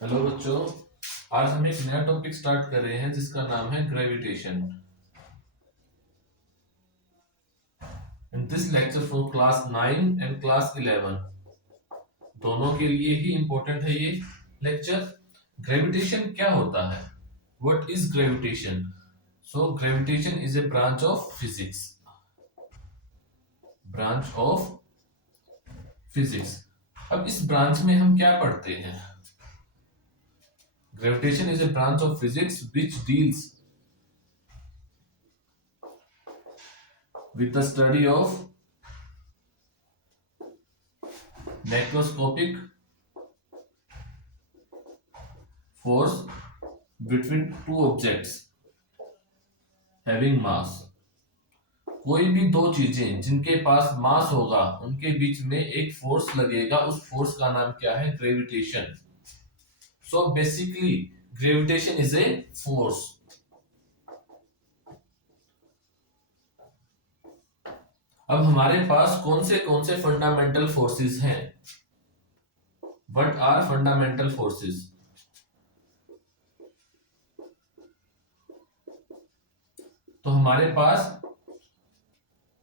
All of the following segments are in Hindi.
हेलो बच्चों। आज हम एक नया टॉपिक स्टार्ट कर रहे हैं जिसका नाम है gravitation. In this lecture for class 9 and class 11 दोनों के लिए ही इंपॉर्टेंट है ये लेक्चर। ग्रेविटेशन क्या होता है? What is gravitation? So gravitation is A branch of physics. Branch of physics. अब इस ब्रांच में हम क्या पढ़ते हैं? Gravitation is A branch of physics which deals with the study of macroscopic force between two objects having mass। कोई भी दो चीजें जिनके पास मास होगा उनके बीच में एक फोर्स लगेगा, उस फोर्स का नाम क्या है? Gravitation. So basically gravitation is a force. अब हमारे पास कौन से फंडामेंटल फोर्सेस हैं? What are fundamental forces? तो हमारे पास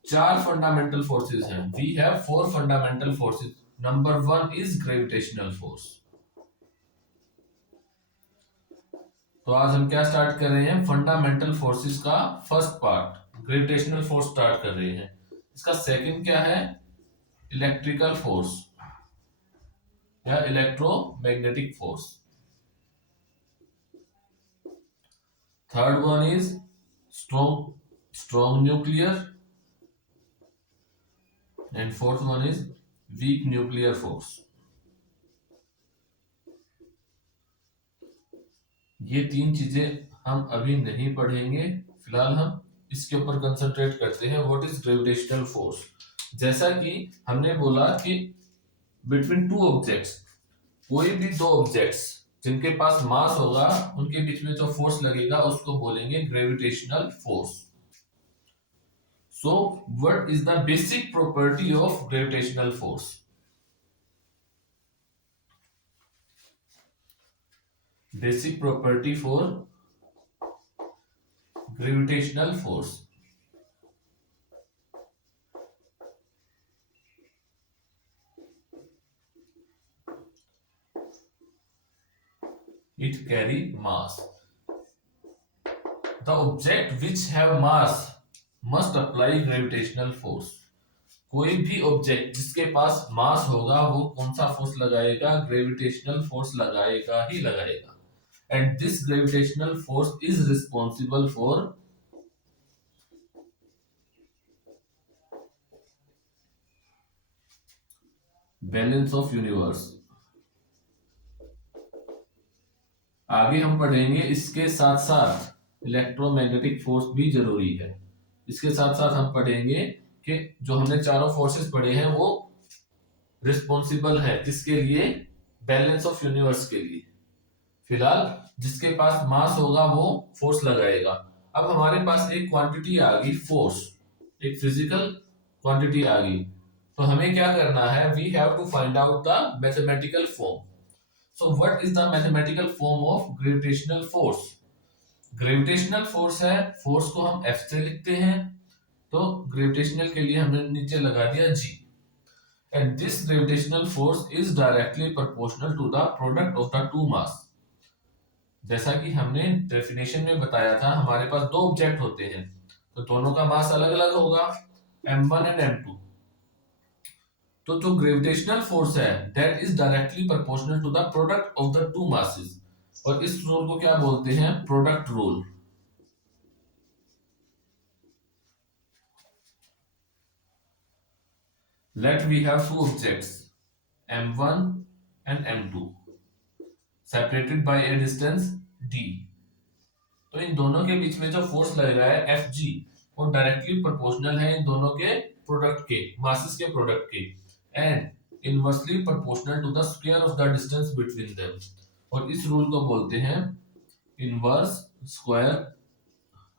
चार फंडामेंटल फोर्सेस हैं। We have four fundamental forces. Number 1 is gravitational force. तो आज हम क्या स्टार्ट कर रहे हैं? फंडामेंटल फोर्सेस का first part gravitational force start कर रहे हैं। इसका सेकंड क्या है? इलेक्ट्रिकल फोर्स या electromagnetic force. Third one is strong nuclear and fourth one is weak nuclear force. ये तीन चीजें हम अभी नहीं पढ़ेंगे, फिलहाल हम इसके ऊपर कंसंट्रेट करते हैं। What is gravitational force? जैसा कि हमने बोला कि बिटवीन टू ऑब्जेक्ट्स, कोई भी दो ऑब्जेक्ट्स जिनके पास मास होगा उनके बीच में जो फोर्स लगेगा उसको बोलेंगे gravitational force. So what is the basic property of gravitational force? Basic property for gravitational force, it carry mass। the object which have mass must apply gravitational force। कोई भी ऑब्जेक्ट जिसके पास मास होगा वो कौन सा फोर्स लगाएगा? ग्रेविटेशनल फोर्स लगाएगा ही लगाएगा। And this gravitational force is responsible for balance of universe. आगे हम पढ़ेंगे, इसके साथ साथ इलेक्ट्रोमैग्नेटिक फोर्स भी जरूरी है। इसके साथ साथ हम पढ़ेंगे कि जो हमने चारों फोर्सेस पढ़े हैं वो रिस्पॉन्सिबल है किसके लिए? बैलेंस ऑफ यूनिवर्स के लिए। फिलहाल जिसके पास मास होगा वो फोर्स लगाएगा। अब हमारे पास एक क्वांटिटी आ गई फोर्स, एक फिजिकल क्वांटिटी आ गई, तो हमें क्या करना है? We have to find out the mathematical form. So what is the mathematical form of gravitational force? Gravitational force है, फोर्स को हम एफ से लिखते हैं, तो ग्रेविटेशनल के लिए हमने नीचे लगा दिया जी। And this gravitational force is directly proportional to the product of the two mass. जैसा कि हमने डेफिनेशन में बताया था, हमारे पास दो ऑब्जेक्ट होते हैं तो दोनों का मास अलग अलग होगा, m1 एंड m2। तो जो ग्रेविटेशनल फोर्स है that is directly proportional to the product of the two masses, और इस रूल को क्या बोलते हैं? Product rule. Let we have two objects m1 and m2 separated by a distance d। तो इन दोनों के बीच में जो फोर्स लग रहा है Fg वो डायरेक्टली प्रोपोर्शनल है इन दोनों के प्रोडक्ट के, मासेस के प्रोडक्ट के, and inversely proportional to the square of the distance between them. और इस रूल को बोलते हैं इनवर्स स्क्वायर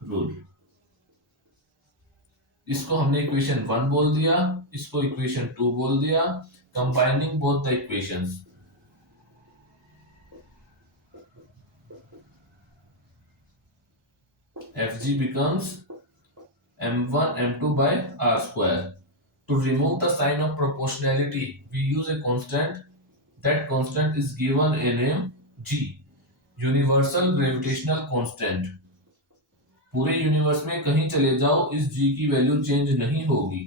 रूल। इसको हमने इक्वेशन 1 बोल दिया, इसको इक्वेशन 2 बोल दिया। Combining both the equations, Fg becomes m1 m2 by r square. To remove the sign of proportionality, we use a constant. That constant is given a name g, universal gravitational constant. पूरे यूनिवर्स में कहीं चले जाओ, इस g की वैल्यू चेंज नहीं होगी।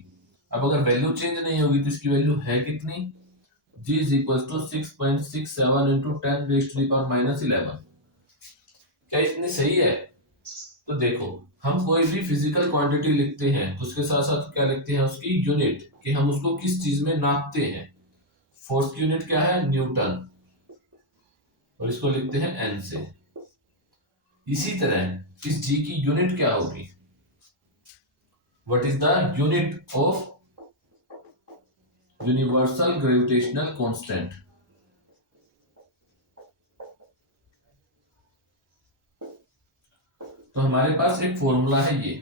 अब अगर वैल्यू चेंज नहीं होगी तो इसकी वैल्यू है कितनी? g is equal to 6.67 into 10 raise to the power -11। क्या इतनी सही है? तो देखो, हम कोई भी फिजिकल क्वांटिटी लिखते हैं तो उसके साथ साथ क्या लिखते हैं? उसकी यूनिट, कि हम उसको किस चीज में नापते हैं। फोर्स की यूनिट क्या है? न्यूटन, और इसको लिखते हैं एन से। इसी तरह इस जी की यूनिट क्या होगी? What is the unit of universal gravitational constant? तो हमारे पास एक फॉर्मूला है ये।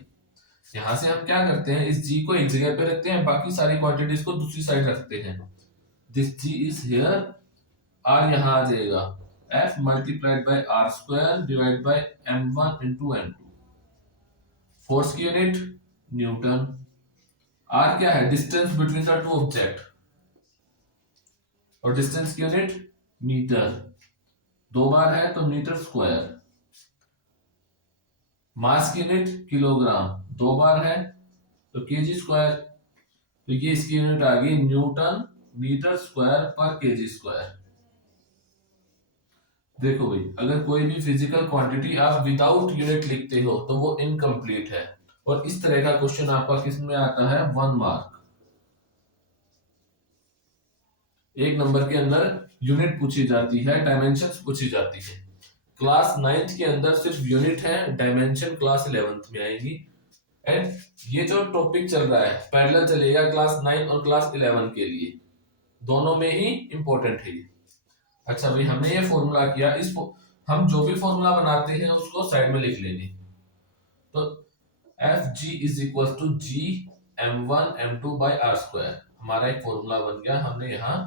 यहां से हम क्या करते हैं, इस जी को एक जगह पे रखते हैं, बाकी सारी क्वांटिटीज को दूसरी साइड रखते हैं। This G is here, R यहां आ जाएगा, F multiplied by are square divide by m1 into m2। Force की यूनिट न्यूटन, आर क्या है? Distance between the two object, और डिस्टेंस की यूनिट मीटर, दो बार है तो मीटर स्क्वायर। मास की यूनिट किलोग्राम, दो बार है तो केजी स्क्वायर। तो ये इसकी यूनिट आ गई न्यूटन मीटर स्क्वायर पर केजी स्क्वायर। देखो भाई, अगर कोई भी फिजिकल क्वांटिटी आप विदाउट यूनिट लिखते हो तो वो इनकम्प्लीट है। और इस तरह का क्वेश्चन आपका किस में आता है? 1 मार्क। एक नंबर के अंदर यूनिट पूछी जाती है, डायमेंशंस पूछी जाती है। क्लास 9th के अंदर सिर्फ यूनिट है, डायमेंशन क्लास 11th में आएगी। एंड ये जो टॉपिक चल रहा है पैरेलल चलेगा क्लास 9 और क्लास 11 के लिए, दोनों में ही इंपॉर्टेंट है ये। अच्छा भाई, हमने ये फॉर्मूला किया, हम जो भी फॉर्मूला बनाते हैं उसको साइड में लिख लेंगे। तो F G is equal to G m1 m2 by R square, हमारा एक फॉर्मूला बन गया, हमने यहां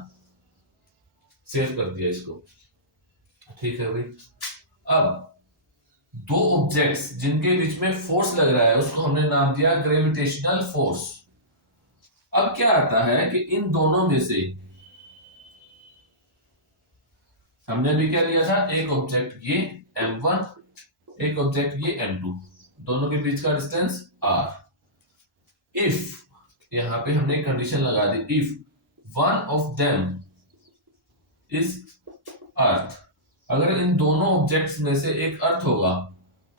सेव कर दिया इसको। ठीक है भाई। अब दो ऑब्जेक्ट्स जिनके बीच में फोर्स लग रहा है उसको हमने नाम दिया ग्रेविटेशनल फोर्स। अब क्या आता है कि इन दोनों में से हमने अभी क्या लिया था? एक ऑब्जेक्ट ये m1, एक ऑब्जेक्ट ये m2, दोनों के बीच का डिस्टेंस r। इफ, यहां पे हमने एक कंडीशन लगा दी, if one of them is earth, अगर इन दोनों ऑब्जेक्ट्स में से एक अर्थ होगा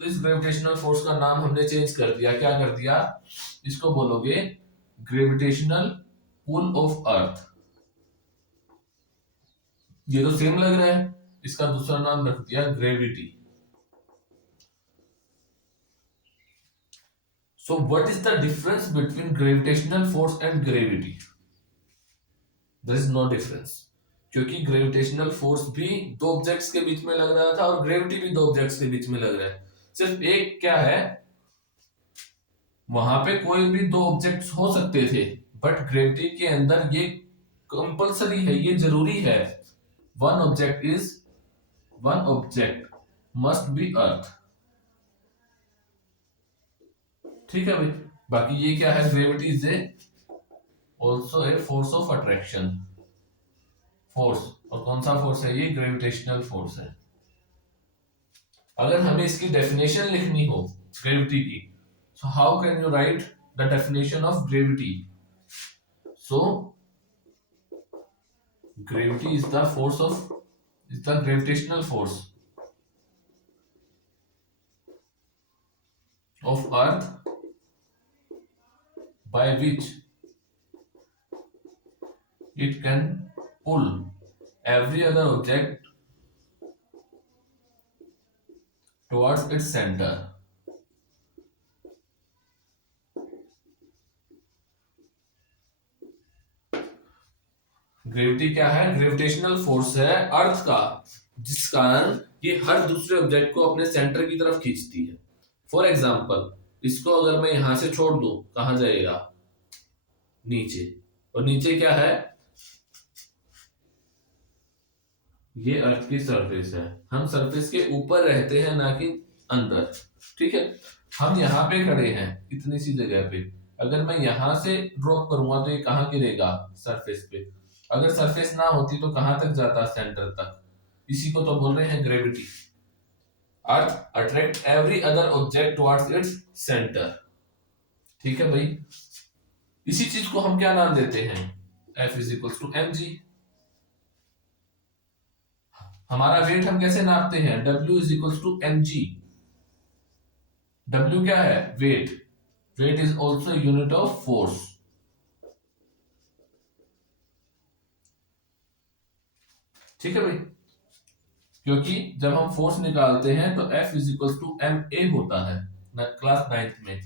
तो इस ग्रेविटेशनल फोर्स का नाम हमने चेंज कर दिया। क्या कर दिया? इसको बोलोगे ग्रेविटेशनल पुल ऑफ अर्थ। ये तो सेम लग रहा है, इसका दूसरा नाम रख दिया gravity. So what is the difference between gravitational force and gravity? There is no difference, क्योंकि ग्रेविटेशनल फोर्स भी दो ऑब्जेक्ट्स के बीच में लग रहा था और ग्रेविटी भी दो ऑब्जेक्ट्स के बीच में लग रहा है। सिर्फ एक क्या है, वहां पे कोई भी दो ऑब्जेक्ट्स हो सकते थे, बट ग्रेविटी के अंदर ये कंपलसरी है, ये जरूरी है। वन ऑब्जेक्ट मस्ट बी अर्थ। ठीक है भाई। बाकी ये क्या है? Gravity is also a force of attraction force. और कौन सा फोर्स है? ये ग्रेविटेशनल फोर्स है। अगर हमें इसकी डेफिनेशन लिखनी हो ग्रेविटी की, so how can you write the definition of gravity? So gravity is the gravitational force of earth by which it can pull every other object towards its center. Gravity क्या है? ग्रेविटेशनल फोर्स है अर्थ का, जिस कारण ये हर दूसरे ऑब्जेक्ट को अपने सेंटर की तरफ खींचती है। फॉर एग्जाम्पल, इसको अगर मैं यहां से छोड़ दूं, कहां जाएगा? नीचे। और नीचे क्या है? ये अर्थ की सरफेस है। हम सरफेस के ऊपर रहते हैं, ना कि अंदर। ठीक है, हम यहाँ पे खड़े हैं इतनी सी जगह पे, अगर मैं यहां से ड्रॉप करूंगा तो ये कहाँ गिरेगा, सरफेस पे। अगर सरफेस ना होती तो कहां तक जाता, सेंटर तक। इसी को तो बोल रहे हैं gravity. Earth attract every other object towards its centre. ठीक है भाई, इसी चीज को हम क्या नाम देते हैं, F is equal to mg। हमारा वेट हम कैसे नापते हैं, W is equal to mg। W क्या है, weight. Weight is also unit of force. ठीक है भाई, क्योंकि जब हम फोर्स निकालते हैं तो F is equal to ma होता है क्लास 9th में।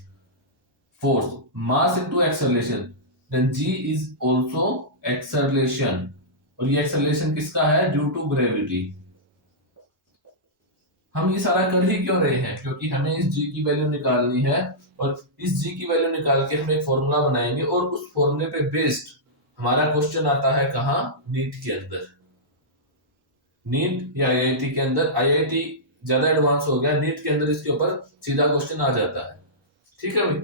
Force mass into acceleration, then G is also acceleration, और ये एक्सेलरेशन किसका है, ड्यू टू ग्रेविटी। हम ये सारा कर ही क्यों रहे हैं, क्योंकि हमें इस G की वैल्यू निकालनी है, और इस G की वैल्यू निकाल के हम एक फॉर्मूला बनाएंगे, और उस फॉर्मूले पे बेस्ड हमारा क्वेश्चन आता है कहाँ, नीट के अंदर। नीट या आईआईटी के अंदर, आईआईटी ज्यादा एडवांस हो गया, नीट के अंदर इसके ऊपर सीधा क्वेश्चन आ जाता है। ठीक है भाई,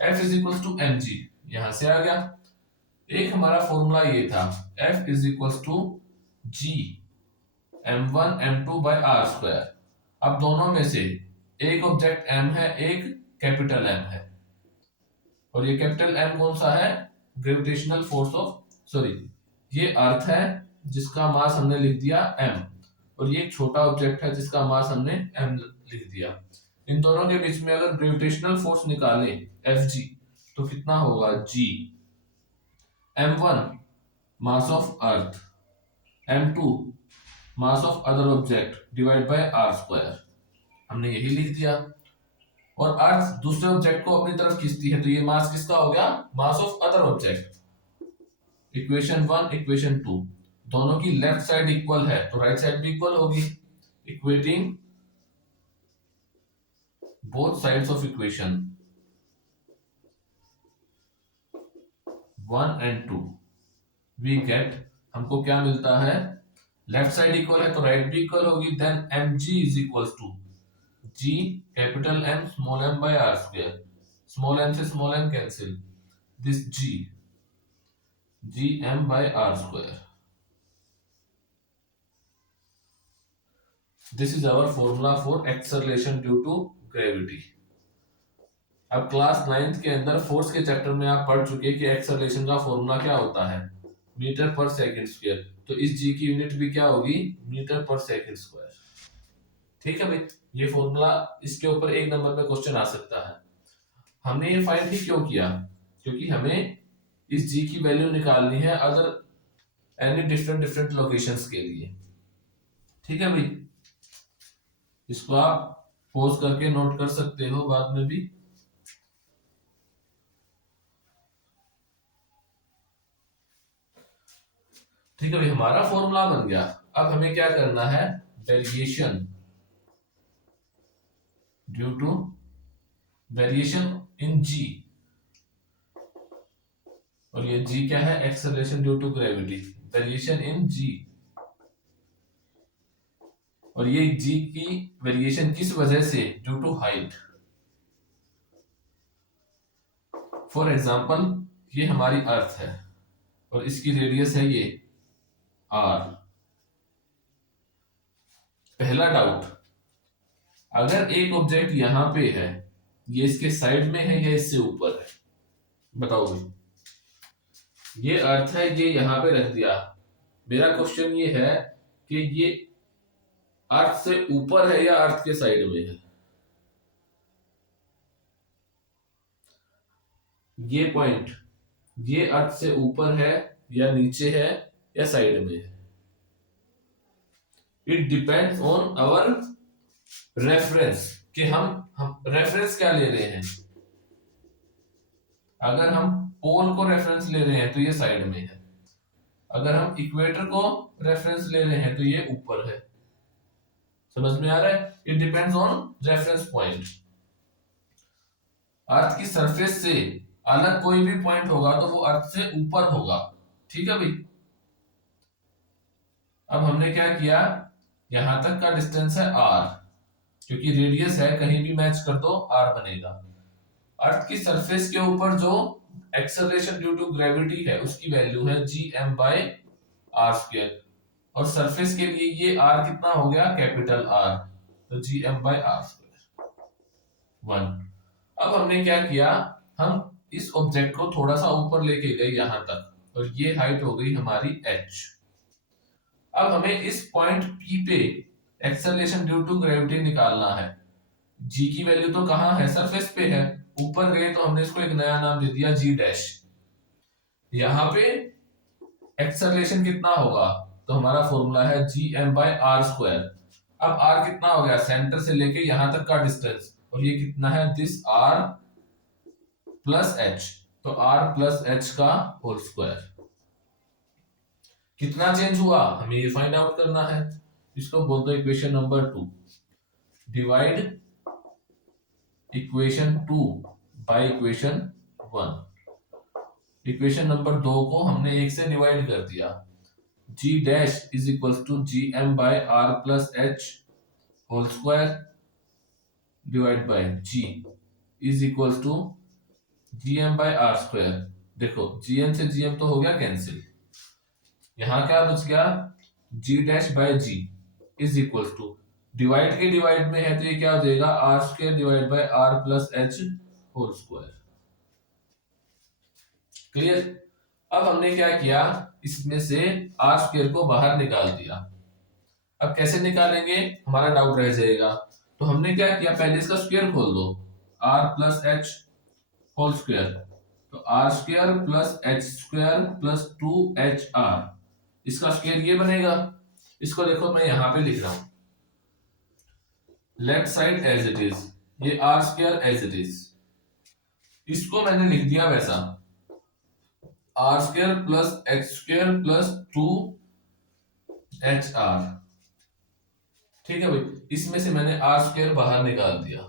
F is equal to mg यहां से आ गया। एक हमारा फॉर्मूला ये था, F is equal to g m1 m2 by are square. अब दोनों में से एक ऑब्जेक्ट m है, एक कैपिटल M है, और ये कैपिटल M कौन सा है, ग्रेविटेशनल फोर्स ऑफ, सॉरी ये अर्थ है जिसका मास हमने लिख दिया m, और ये एक छोटा ऑब्जेक्ट है जिसका मास हमने m लिख दिया। इन दोनों के बीच में अगर ग्रेविटेशनल फोर्स निकाले Fg तो कितना होगा, G m1 mass of earth, m2 mass of other object divide by are square. हमने यही लिख दिया, और अर्थ दूसरे ऑब्जेक्ट को अपनी तरफ खींचती है, तो ये मास किसका हो गया, mass of other object. Equation 1 equation 2 दोनों की लेफ्ट साइड इक्वल है तो राइट साइड भी इक्वल होगी। Equating both sides of equation 1 and 2 we get, हमको क्या मिलता है, लेफ्ट साइड इक्वल है तो राइट भी इक्वल होगी, then mg is equal to g capital M small m by r square. Small m से small m cancel, this g m by r square. This is our formula for acceleration due to gravity. अब क्लास 9th के अंदर फोर्स के चैप्टर में आप पढ़ चुके कि एक्सेलरेशन का फॉर्मूला क्या होता है, मीटर पर सेकंड स्क्वायर। तो इस g की यूनिट भी क्या होगी, मीटर पर सेकंड स्क्वायर। ठीक है भाई, ये फॉर्मूला इसके ऊपर एक नंबर पे क्वेश्चन आ सकता है। हमने ये फाइंड ही क्यों किया, क्योंकि हमें इस g की वैल्यू निकालनी है अदर एनी डिफरेंट लोकेशंस के लिए। ठीक है भाई, इसको आप पॉज करके नोट कर सकते हो बाद में भी। ठीक है भाई, हमारा फॉर्मूला बन गया। अब हमें क्या करना है, variation due to variation in g, और ये g क्या है, acceleration due to gravity, variation in g। और ये g की वेरिएशन किस वजह से, due to height. For example ये हमारी अर्थ है और इसकी रेडियस है ये r। पहला डाउट, अगर एक ऑब्जेक्ट यहां पे है, ये इसके साइड में है या इससे ऊपर है, बताओ भाई। ये अर्थ है, ये यहां पे रख दिया। मेरा क्वेश्चन ये है कि ये अर्थ से ऊपर है या अर्थ के साइड में है। ये पॉइंट, ये अर्थ से ऊपर है या नीचे है या साइड में है। It depends on our reference, कि हम रेफरेंस क्या ले रहे हैं। अगर हम पोल को रेफरेंस ले रहे हैं तो ये साइड में है, अगर हम इक्वेटर को रेफरेंस ले रहे हैं तो ये ऊपर है। समझ में आ रहा है, it depends on reference point. Earth की सरफेस से अलग कोई भी पॉइंट होगा तो वो अर्थ से ऊपर होगा। ठीक है भाई, अब हमने क्या किया, यहां तक का डिस्टेंस है r, क्योंकि रेडियस है, कहीं भी मैच कर दो r बनेगा। अर्थ की सरफेस के ऊपर जो एक्सेलरेशन ड्यू टू ग्रेविटी है उसकी वैल्यू है gm/r²। और सरफेस के लिए ये r कितना हो गया, कैपिटल R, तो gm/r²। 1। अब हमने क्या किया, हम इस ऑब्जेक्ट को थोड़ा सा ऊपर लेके गए यहां तक, और ये हाइट हो गई हमारी h। अब हमें इस पॉइंट P पे एक्सेलरेशन ड्यू टू ग्रेविटी निकालना है। g की वैल्यू तो कहां है, सरफेस पे है। ऊपर गए तो हमने इसको एक नया नाम दे दिया g'। यहां पे एक्सेलरेशन कितना होगा, तो हमारा फॉर्मूला है gm/r²। अब r कितना हो गया, सेंटर से लेके यहां तक का डिस्टेंस, और ये कितना है, दिस r प्लस h, तो r प्लस h का होल स्क्वायर। कितना चेंज हुआ हमें ये फाइंड आउट करना है। इसको बोलते हैं equation number 2। Divide equation 2 by equation 1। Equation number 2 को हमने 1 से डिवाइड कर दिया। g dash is equal to gm/r plus h whole square divide by g is equal to gm/r²। देखो gm से gm तो हो गया कैंसिल, यहां क्या बच गया, g dash by g is equal to, divide के डिवाइड में है तो ये क्या हो जाएगा, r² divide by r plus h whole square. Clear. अब हमने क्या किया, इसमें से r² को बाहर निकाल दिया। अब कैसे निकालेंगे, हमारा डाउट रह जाएगा। तो हमने क्या किया, पहले इसका स्क्वायर खोल दो, r plus h whole square, तो r² plus h² plus 2hr, इसका स्क्वायर ये बनेगा। इसको देखो मैं यहां पे लिख रहा हूं, left side as it is, ये r² एज इट इज, इसको मैंने लिख दिया वैसा, r² plus h² plus 2hr। ठीक है भाई, इसमें से मैंने r² बाहर निकाल दिया।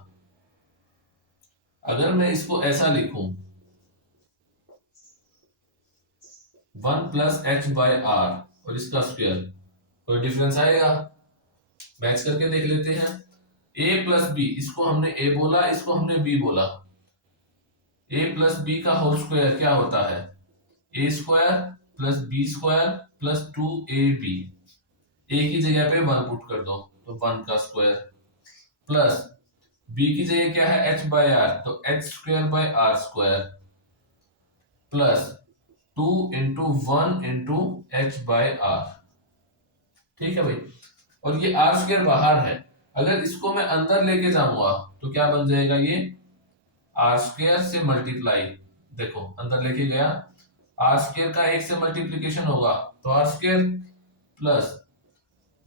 अगर मैं इसको ऐसा लिखूं, 1 प्लस h बाय r और इसका स्क्वायर, कोई डिफरेंस आएगा, मैच करके देख लेते हैं। a प्लस बी, इसको हमने a बोला, इसको हमने b बोला। a प्लस बी का होल स्क्वायर क्या होता है, a square plus b square plus 2ab। a की जगह पे 1 पुट कर दो तो 1 का स्क्वायर, प्लस b की जगह क्या है, h बाय r, तो h² by r², plus 2 into 1 into h by r। ठीक है भाई, और ये r² बाहर है, अगर इसको मैं अंदर लेके जाऊंगा तो क्या बन जाएगा, ये r² से मल्टीप्लाई, देखो अंदर लेके गया, r² का 1 से मल्टीप्लीकेशन होगा तो r², प्लस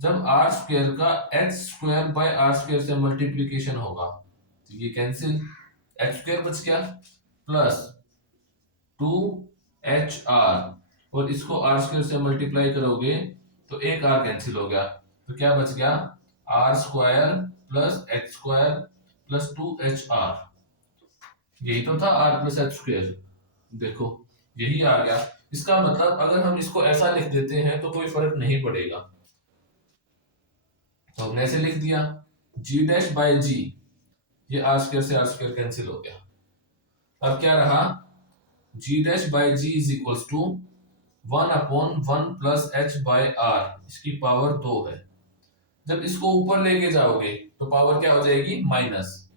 जब r² का h² बाय r² से मल्टीप्लीकेशन होगा तो ये कैंसिल, h² बच गया, प्लस 2hr, और इसको r² से मल्टीप्लाई करोगे तो एक r कैंसिल हो गया, तो क्या बच गया, r² plus h² plus 2hr। यही तो था r प्लस h², देखो यही आ गया। इसका मतलब अगर हम इसको ऐसा लिख देते हैं तो कोई फर्क नहीं पड़ेगा, तो हमने ऐसे लिख दिया, g डैश बाय g, ये r² से r² कैंसिल हो गया। अब क्या रहा, g dash by g is equal to 1/1 plus h by r, इसकी पावर 2 है। जब इसको ऊपर लेके जाओगे तो पावर क्या हो जाएगी, माइनस,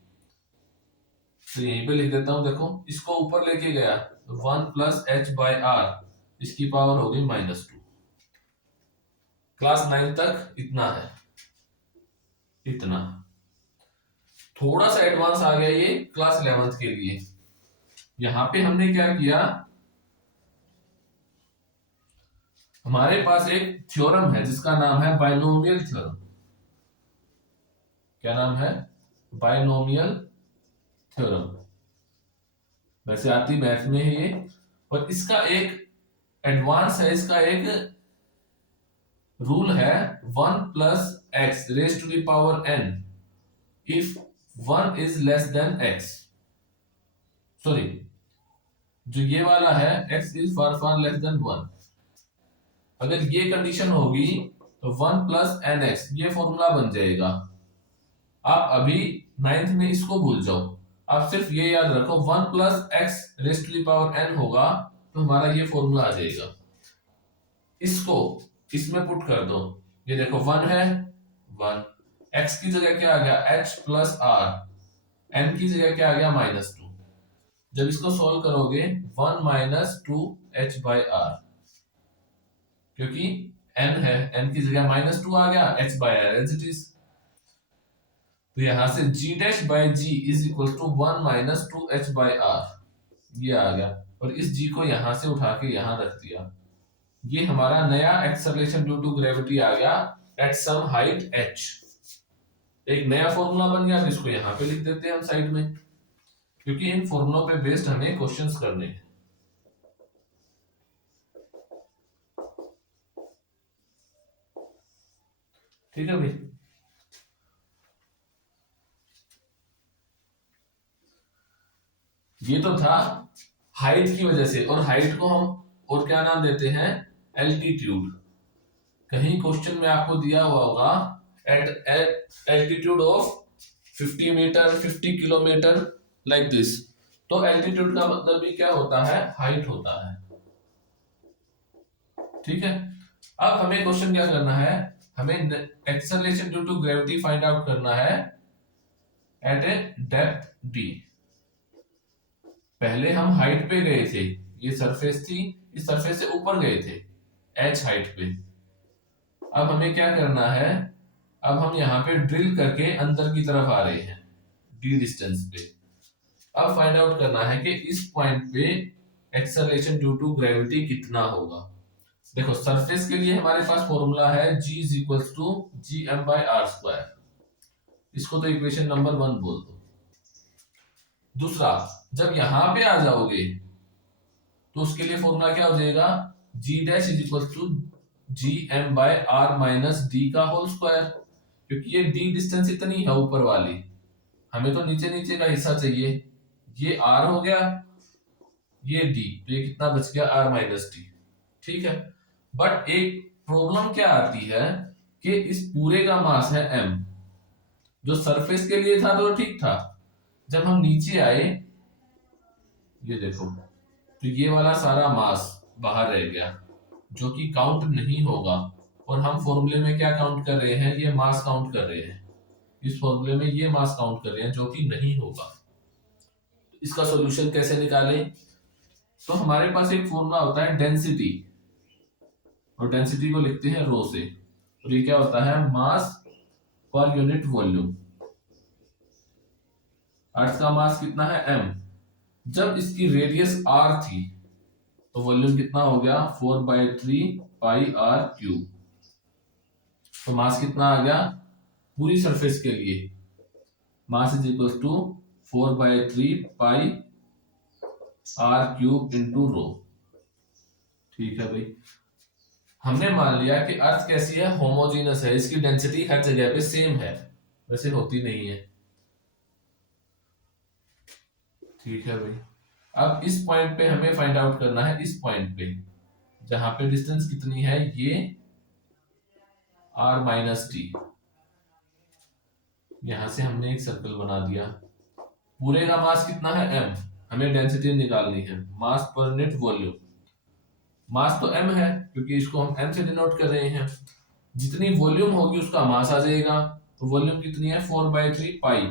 तो यहीं पे लिख देता हूं, देखो इसको ऊपर लेके गया तो 1 प्लस h बाय r, इसकी पावर हो गई -2। क्लास 9 तक इतना है, इतना। थोड़ा सा एडवांस आ गया ये क्लास 11th के लिए। यहां पे हमने क्या किया, हमारे पास एक थ्योरम है जिसका नाम है बाइनोमियल थ्योरम। क्या नाम है, बाइनोमियल थ्योरम। वैसे आती मैथ में है ये, और इसका एक एडवांस है, इसका एक रूल है 1 plus X raise to the power n if 1 is less than x। Sorry, जो ये वाला है x is far far less than 1, अगर ये कंडीशन होगी तो 1 प्लस nx ये फॉर्मूला बन जाएगा। आप अभी 9th में इसको भूल जाओ, आप सिर्फ ये याद रखो 1 plus X raised to the power n होगा, तो हमारा ये फॉर्मूला आ जाएगा। इसको इसमें पुट कर दो, ये देखो 1 है 1, x की जगह क्या आ गया h प्लस आर, n की जगह क्या आ गया -2। जब इसको सॉल्व करोगे 1 माइनस 2h बाई आर, क्योंकि n है, n की जगह -2 आ गया, h by R as it is. तो यहां से g डैश by g is equal to 1 minus 2h by R, ये आ गया। और इस g को यहां से उठा के यहां रख दिया, ये हमारा नया एक्सेलरेशन ड्यू टू ग्रेविटी आ गया एट सम हाइट h। एक नया फॉर्मूला बन गया, तो इसको यहां पे लिख देते हैं हम साइड में, क्योंकि इन फॉर्मूलों पे बेस्ड हमें क्वेश्चंस करने हैं। ठीक है भाई। ये तो था हाइट की वजह से, और हाइट को हम और क्या नाम देते हैं, एल्टीट्यूड। कहीं क्वेश्चन में आपको दिया हुआ होगा at altitude of 50 metre 50 kilometre like this, तो एल्टीट्यूड का मतलब भी क्या होता है, हाइट होता है। ठीक है, अब हमें क्वेश्चन क्या करना है, हमें acceleration due to gravity find out करना है एट ए डेप्थ d। पहले हम हाइट पे गए थे, ये सरफेस थी, इस सरफेस से ऊपर गए थे h हाइट पे। अब हमें क्या करना है, अब हम यहाँ पे ड्रिल करके अंदर की तरफ आ रहे हैं d डिस्टेंस पे। अब फाइंड आउट करना है कि इस पॉइंट पे एक्सेलरेशन ड्यू टू ग्रेविटी कितना होगा। देखो सरफेस के लिए हमारे पास फॉर्मूला है g is equal to gm by R square, इसको तो इक्वेशन नंबर 1 बोल दो। दूसरा, जब यहां पे आ जाओगे तो उसके लिए फॉर्मूला क्या हो जाएगा, g dash is equal to gm by R minus D का होल स्क्वायर, क्योंकि ये d डिस्टेंस इतनी है ऊपर वाली, हमें तो नीचे नीचे का हिस्सा चाहिए। ये r हो गया, ये d, तो ये कितना बच गया r माइनस डी। ठीक है, बट एक प्रॉब्लम क्या आती है कि इस पूरे का मास है m, जो सरफेस के लिए था तो ठीक था, जब हम नीचे आए ये देखो, तो ये वाला सारा मास बाहर रह गया, जो कि काउंट नहीं होगा। और हम फॉर्मूले में क्या काउंट कर रहे हैं, ये मास काउंट कर रहे हैं, इस फॉर्मूले में ये मास काउंट कर रहे हैं, जो कि नहीं होगा। इसका सॉल्यूशन कैसे निकालें, तो हमारे पास एक फॉर्मूला होता है डेंसिटी, और डेंसिटी को लिखते हैं रो से, और ये क्या होता है, मास पर यूनिट वॉल्यूम। अर्थ का मास कितना है m, जब इसकी रेडियस r थी तो वॉल्यूम कितना हो गया 4/3 पाई आर क्यूब। तो मास कितना आ गया पूरी सरफेस के लिए, mass is equal to 4/3 pi R cube into rho. ठीक है भाई, हमने मान लिया कि अर्थ कैसी है, होमोजीनस है, इसकी डेंसिटी हर जगह पे सेम है, वैसे होती नहीं है। ठीक है भाई, अब इस पॉइंट पे हमें फाइंड आउट करना है, इस पॉइंट पे जहां पे डिस्टेंस कितनी है, ये r माइनस टी। यहां से हमने एक सर्कल बना दिया, पूरे का मास कितना है m, हमें डेंसिटी निकालनी है, मास पर यूनिट वॉल्यूम। मास तो m है, क्योंकि इसको हम m से डिनोट कर रहे हैं, जितनी वॉल्यूम होगी उसका मास आ जाएगा। तो वॉल्यूम कितनी है 4/3 पाई।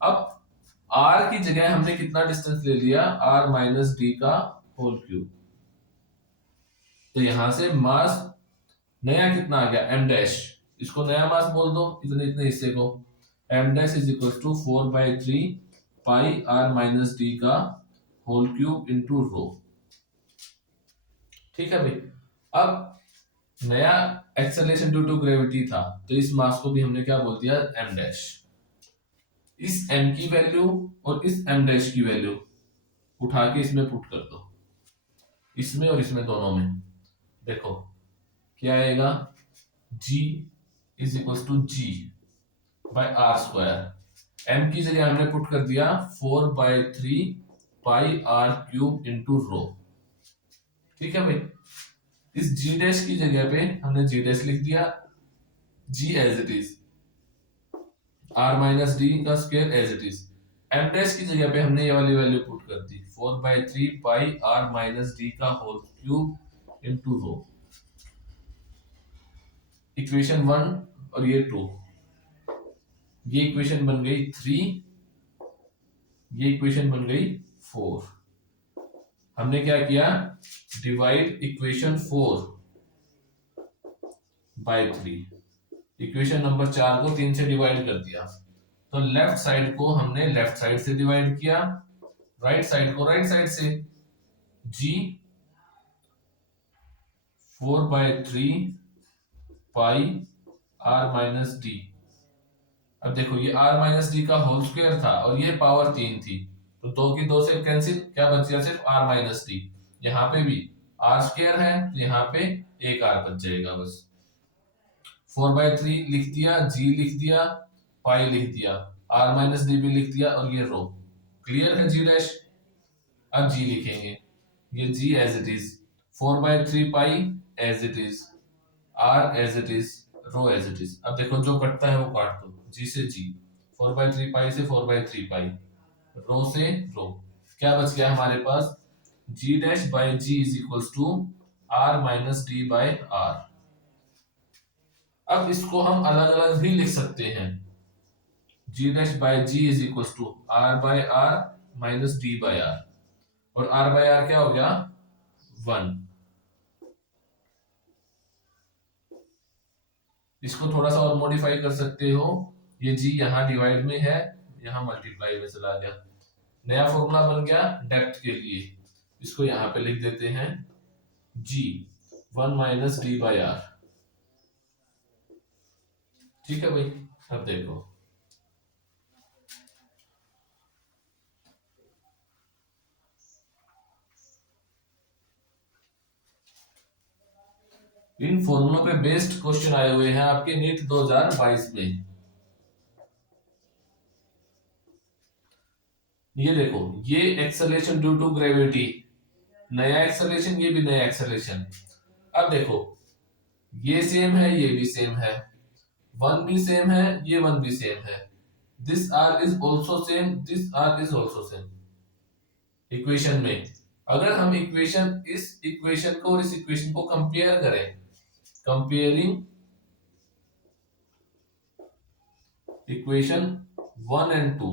अब r की जगह हमने कितना डिस्टेंस ले लिया, r माइनस डी का होल क्यूब। तो यहां से मास नया कितना आ गया m डैश, इसको नया मास बोल दो, इतने इतने हिस्से को, m dash is equal to 4/3 pi r minus D का होल क्यूब इंटू रो। ठीक है भाई, अब नया एक्सेलरेशन ड्यू टू ग्रेविटी था, तो इस मास को भी हमने क्या बोल दिया m डैश। इस m की वैल्यू और इस m डैश की वैल्यू उठा के इसमें पुट कर दो, इसमें और इसमें दोनों में, देखो क्या आएगा, g is equal to g by are square. m की जगह हमने पुट कर दिया 4/3 pi R cube into rho. ठीक है भाई, इस g डैश की जगह पे हमने g डैश लिख दिया, g as it is. R minus D का square as it is. M dash की जगह पे हमने ये वाली वैल्यू पुट कर दी 4/3 पाई आर माइनस डी का whole cube into rho. Equation 1 और ये 2, ये इक्वेशन बन गई 3, ये इक्वेशन बन गई 4। हमने क्या किया, divide equation 4 by 3। Equation number 4 को 3 से डिवाइड कर दिया, तो लेफ्ट साइड को हमने लेफ्ट साइड से डिवाइड किया, राइट साइड को राइट साइड से। जी 4/3 पाई आर माइनस डी। अब देखो ये आर माइनस डी का होल स्क्वायर था और ये पावर 3 थी, तो 2 की 2 से कैंसिल, क्या बच गया सिर्फ आर माइनस डी। यहाँ पे भी आर स्क्वायर है तो यहाँ पे एक आर बच जाएगा बस। 4/3 लिख दिया, जी लिख दिया, पाई लिख दिया, आर माइनस डी भी लिख दिया और ये रो। क्लियर है जी डैश। अब जी लिखेंगे, ये g as it is, 4/3 pi as it is, R as it is, rho as it is. अब देखो जो कटता है वो काट दो, जी से जी, 4/3 पाई से 4/3 पाई, रो से रो। क्या बच गया हमारे पास, g dash by g is equals to R minus D by are. अब इसको हम अलग अलग भी लिख सकते हैं, g dash by g is equals to R by R minus D by R, और आर बाय आर क्या हो गया 1। इसको थोड़ा सा और मॉडिफाई कर सकते हो, ये जी यहाँ डिवाइड में है, यहाँ मल्टीप्लाई में चला गया, नया फॉर्मूला बन गया डेप्थ के लिए। इसको यहाँ पे लिख देते हैं जी 1 माइनस डी बाई आर। ठीक है भाई। अब देखो इन फॉर्मूलों पे बेस्ड क्वेश्चन आए हुए हैं आपके नीट 2022 में। ये देखो, ये एक्सेलरेशन ड्यू टू ग्रेविटी, नया एक्सेलरेशन, ये भी नया एक्सेलरेशन। अब देखो ये सेम है, ये भी सेम है, 1 भी सेम है, ये 1 भी सेम है, this R is also same, this R is also same. Equation में अगर हम इस इक्वेशन को और इस इक्वेशन को कंपेयर करें, comparing equation 1 and 2,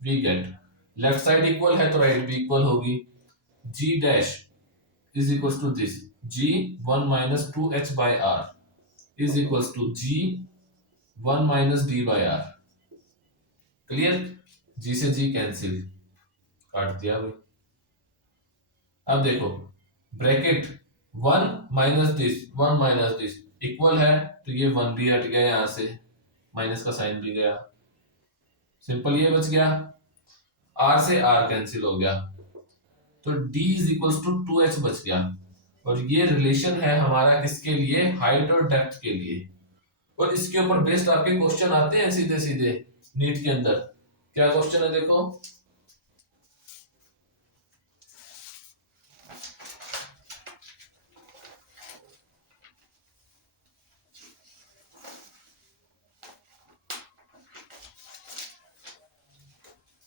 we get left side equal है तो राइट भी इक्वल होगी। G dash is equal to this, g 1 minus 2h by r is equal to g 1 minus D by r. Clear, g से जी कैंसिल, काट दिया भाई। अब देखो bracket 1 minus this 1 minus this equal है, तो ये 1 भी हट गया, यहां से माइनस का साइन भी गया, सिंपल ये बच गया, आर से आर कैंसिल हो गया, तो d is equal to 2h बच गया। और ये रिलेशन है हमारा किसके लिए, हाइट और डेप्थ के लिए। और इसके ऊपर बेस्ड आपके क्वेश्चन आते हैं सीधे सीधे नीट के अंदर। क्या क्वेश्चन है देखो,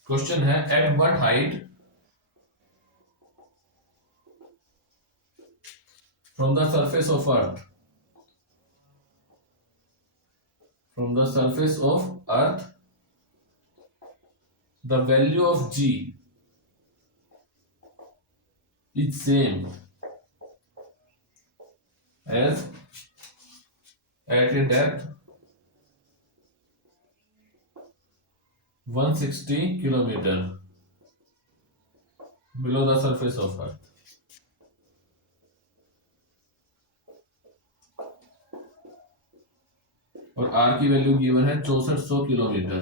क्वेश्चन है at what height from the surface of earth, from the surface of earth the value of g is same as at a depth 160 kilometer below the surface of earth। और r की वैल्यू गिवन है 6400 किलोमीटर।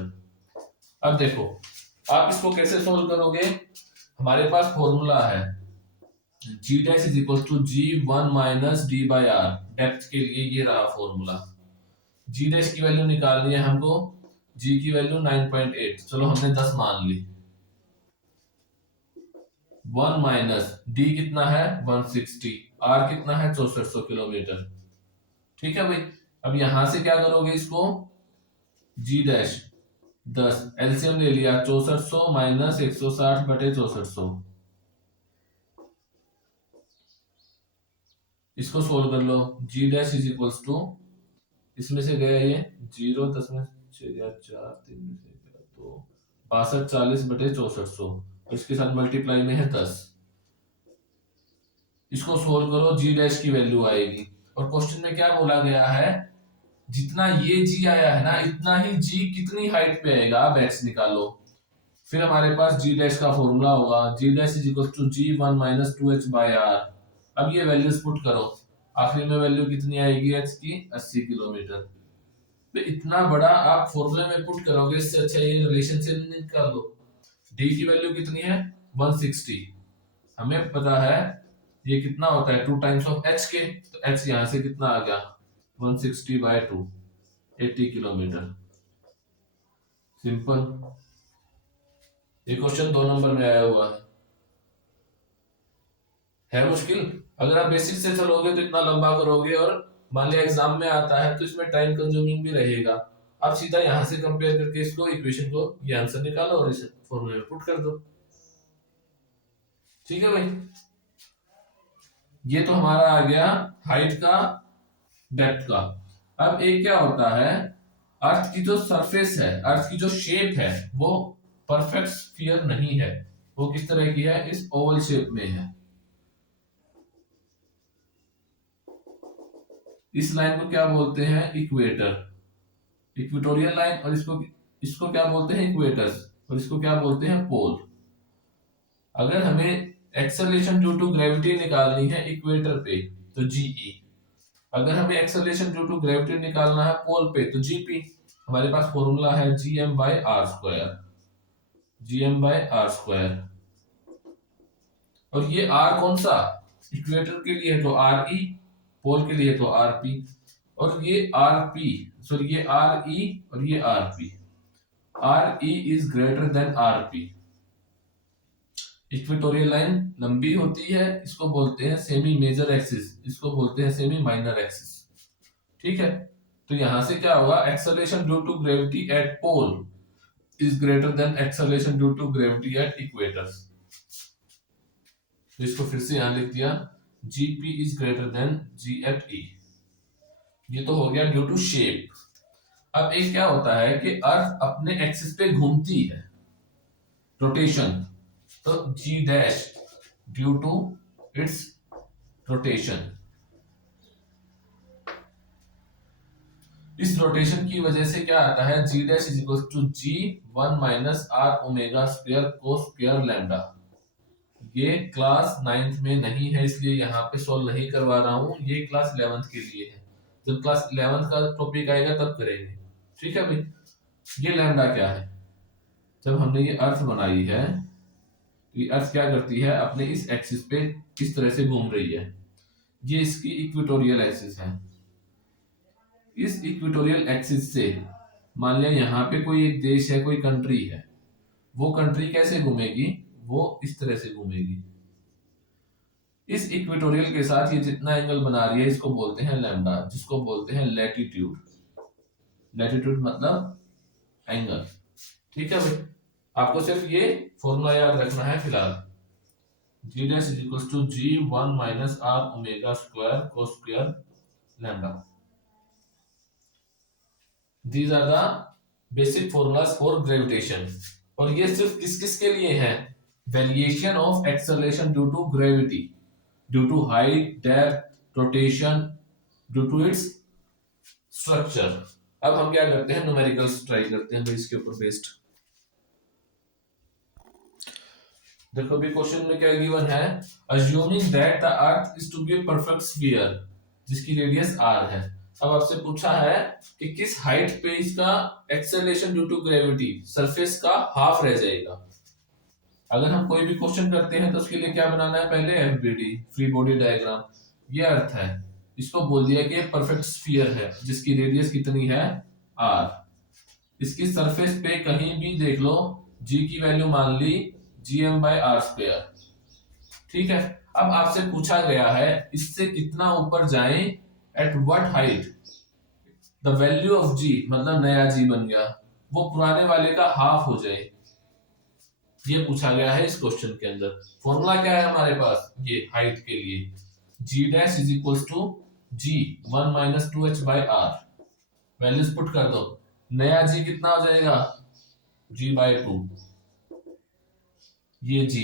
अब देखो आप इसको कैसे सोल्व करोगे, हमारे पास फॉर्मूला है g dash is equal to g 1 minus d by r, depth के लिए ये रहा फॉर्मूला। जी डैश की वैल्यू निकालनी है हमको, जी की वैल्यू 9.8, चलो हमने 10 मान ली, 1 माइनस डी कितना है 160, आर कितना है 6400 किलोमीटर। ठीक है भाई। अब यहां से क्या करोगे इसको, जी डैश 10 एलसीएम ले लिया 6400 माइनस 160 बटे 6400। इसको सोल्व कर लो। जी डैश इज इक्वल्स टू, इसमें से गया ये 0, 10 में 6 गया 4, 3 में से गया 2, 62 40 बटे 6400 और इसके साथ मल्टीप्लाई में है 10। इसको सोल्व करो, जी डैश की वैल्यू आएगी। और क्वेश्चन में क्या बोला गया है, जितना ये जी आया है ना, इतना ही जी कितनी हाइट पे आएगा, आप एक्स निकालो। फिर हमारे पास जी डैश का फॉर्मूला होगा, g dash is equal to g 1 minus 2h by are. अब ये वैल्यूज पुट करो, आखिर में वैल्यू कितनी आएगी एच की, 80 किलोमीटर। तो इतना बड़ा आप फॉर्मूले में पुट करोगे, इससे अच्छा ये रिलेशनशिप निकाल लो। डी की वैल्यू कितनी है 160, हमें पता है ये कितना होता है 2 टाइम्स ऑफ एच के, तो एच यहां से कितना आ गया 160 बाय 2, 80 किलोमीटर। सिंपल। ये क्वेश्चन 2 नंबर में आया हुआ है मुश्किल। अगर आप बेसिक से चलोगे तो इतना लंबा करोगे, और मान लिया एग्जाम में आता है तो इसमें टाइम कंज्यूमिंग भी रहेगा। आप सीधा यहां से कंपेयर करके इसको इक्वेशन को ये आंसर निकालो और इसे फॉर्मूले में पुट कर दो। ठीक है भाई, ये तो हमारा आ गया हाइट का, डेप्थ का। अब एक क्या होता है, अर्थ की जो सरफेस है, अर्थ की जो शेप है वो परफेक्ट स्फीयर नहीं है। वो किस तरह की है, इस ओवल शेप में है। इस लाइन को क्या बोलते हैं, इक्वेटर, इक्वेटोरियल लाइन। और इसको इसको क्या बोलते हैं, इक्वेटर्स। और इसको क्या बोलते हैं, पोल। अगर हमें एक्सेलरेशन ड्यू टू ग्रेविटी निकालनी है इक्वेटर पे तो जीई, अगर हमें एक्सेलरेशन ड्यू टू ग्रेविटी निकालना है पोल पे तो जीपी। हमारे पास फॉर्मूला है GM by are square, GM by are square. और ये आर कौन सा, इक्वेटर के लिए है तो आर ई, पोल के लिए तो आर पी। और ये आर पी, सॉरी ये आर ई और ये R P, R E is greater then R P. Equatorial line लंबी होती है, इसको बोलते हैं सेमी मेजर एक्सिस, इसको बोलते हैं सेमी माइनर एक्सिस। ठीक है, तो यहां से क्या होगा, acceleration due to gravity at pole is greater than acceleration due to gravity at equator. तो इसको फिर से यहां लिख दिया, gp is greater than g at e. ये तो हो गया ड्यू टू शेप। अब एक क्या होता है कि अर्थ अपने एक्सिस पे घूमती है, रोटेशन, तो g dash due to its rotation. इस रोटेशन की वजह से क्या आता है, g dash is equal to g 1 minus r omega square cos square lambda. ये क्लास 9th में नहीं है इसलिए यहाँ पे सोल्व नहीं करवा रहा हूँ, ये क्लास 11th के लिए है। जब क्लास 11th का टॉपिक आएगा तब करेंगे। ठीक है भाई, ये लैम्डा क्या है, जब हमने ये अर्थ बनाई है, ये अर्थ क्या करती है, अपने इस एक्सिस पे किस तरह से घूम रही है। ये इसकी इक्वेटोरियल एक्सिस है। इस इक्वेटोरियल एक्सिस से मान लिया यहाँ पे कोई एक देश है, कोई कंट्री है, वो कंट्री कैसे घूमेगी, वो इस तरह से घूमेगी। इस इक्वेटोरियल के साथ ये जितना एंगल बना रही है इसको बोलते हैं लैम्डा, जिसको बोलते हैं लैटिट्यूड। लैटिट्यूड मतलब एंगल। ठीक है भाई, आपको सिर्फ ये फॉर्मूला याद रखना है फिलहाल, g dash is equal to g 1 minus r omega square cos square lambda. These are the basic formulas for gravitation। और ये सिर्फ किस किस के लिए है, variation of acceleration due to gravity, due to height, depth, rotation, due to its structure. अब हम क्या करते हैं, न्यूमेरिकल्स ट्राई करते हैं इसके ऊपर बेस्ड। देखो भी क्वेश्चन में क्या गिवन है, assuming that the earth is to be a perfect sphere जिसकी रेडियस r है। अब आपसे पूछा है कि किस हाइट पे इसका acceleration due to gravity surface का हाफ रह जाएगा। अगर हम कोई भी क्वेश्चन करते हैं तो उसके लिए क्या बनाना है, पहले एफबीडी, फ्री बॉडी डायग्राम। ये अर्थ है, इसको बोल दिया कि परफेक्ट स्फीयर है जिसकी रेडियस कितनी है r। इसकी सरफेस पे कहीं भी देख लो, g की वैल्यू मान ली gm बाय आर स्क्वायर। ठीक है, अब आपसे पूछा गया है इससे कितना ऊपर जाएं, eight what height, the value of g मतलब नया g बन गया, वो पुराने वाले का हाफ हो जाए, ये पूछा गया है इस क्वेश्चन के अंदर। फॉर्मूला क्या है हमारे पास, ये हाइट के लिए g dash is equal to g 1 minus 2h by r, values put कर दो। नया जी कितना हो जाएगा, जी बाई 2, ये जी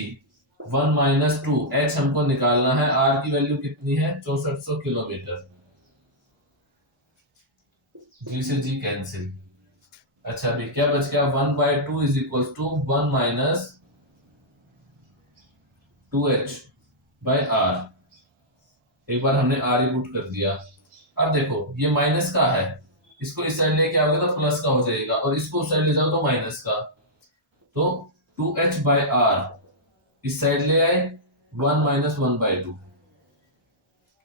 1 माइनस 2, एच हमको निकालना है, आर की वैल्यू कितनी है 6400 किलोमीटर, जी से जी कैंसिल। अच्छा अभी क्या बच गया, 1/2 is equal to 1 minus 2h by r, एक बार हमने आर ही पुट कर दिया। अब देखो ये माइनस का है, इसको इस साइड लेके आओगे तो प्लस का हो जाएगा, और इसको उस साइड ले जाओ तो माइनस का, तो 2h बाई आर इस साइड ले आए, 1 माइनस 1/2,